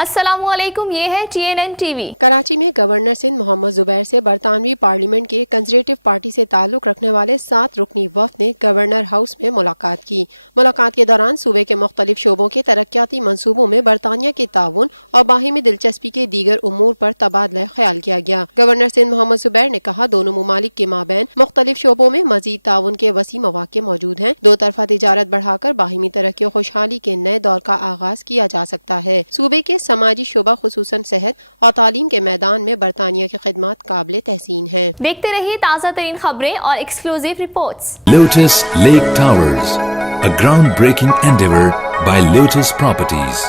السلام علیکم، یہ ہے TNN TV۔ کراچی میں گورنر سندھ محمد زبیر سے برطانوی پارلیمنٹ کے کنزرویٹو پارٹی سے تعلق رکھنے والے 7 رکنی وفد نے گورنر ہاؤس میں ملاقات کی۔ ملاقات کے دوران صوبے کے مختلف شعبوں کے ترقیاتی منصوبوں میں برطانیہ کے تعاون اور باہمی دلچسپی کے دیگر امور پر تبادلہ خیال کیا گیا۔ گورنر سندھ محمد زبیر نے کہا، دونوں ممالک کے مابین مختلف شعبوں میں مزید تعاون کے وسیع مواقع موجود ہیں۔ دو طرفہ تجارت بڑھا کر باہمی ترقی و خوشحالی کے نئے دور کا آغاز کیا جا سکتا ہے۔ صوبے کے سماجی شعبہ خصوصاً صحت اور تعلیم کے میدان میں برطانیہ کی خدمات قابل تحسین ہیں۔ دیکھتے رہیے تازہ ترین خبریں اور exclusive reports. Lotus Lake Towers, a groundbreaking endeavor by Lotus Properties.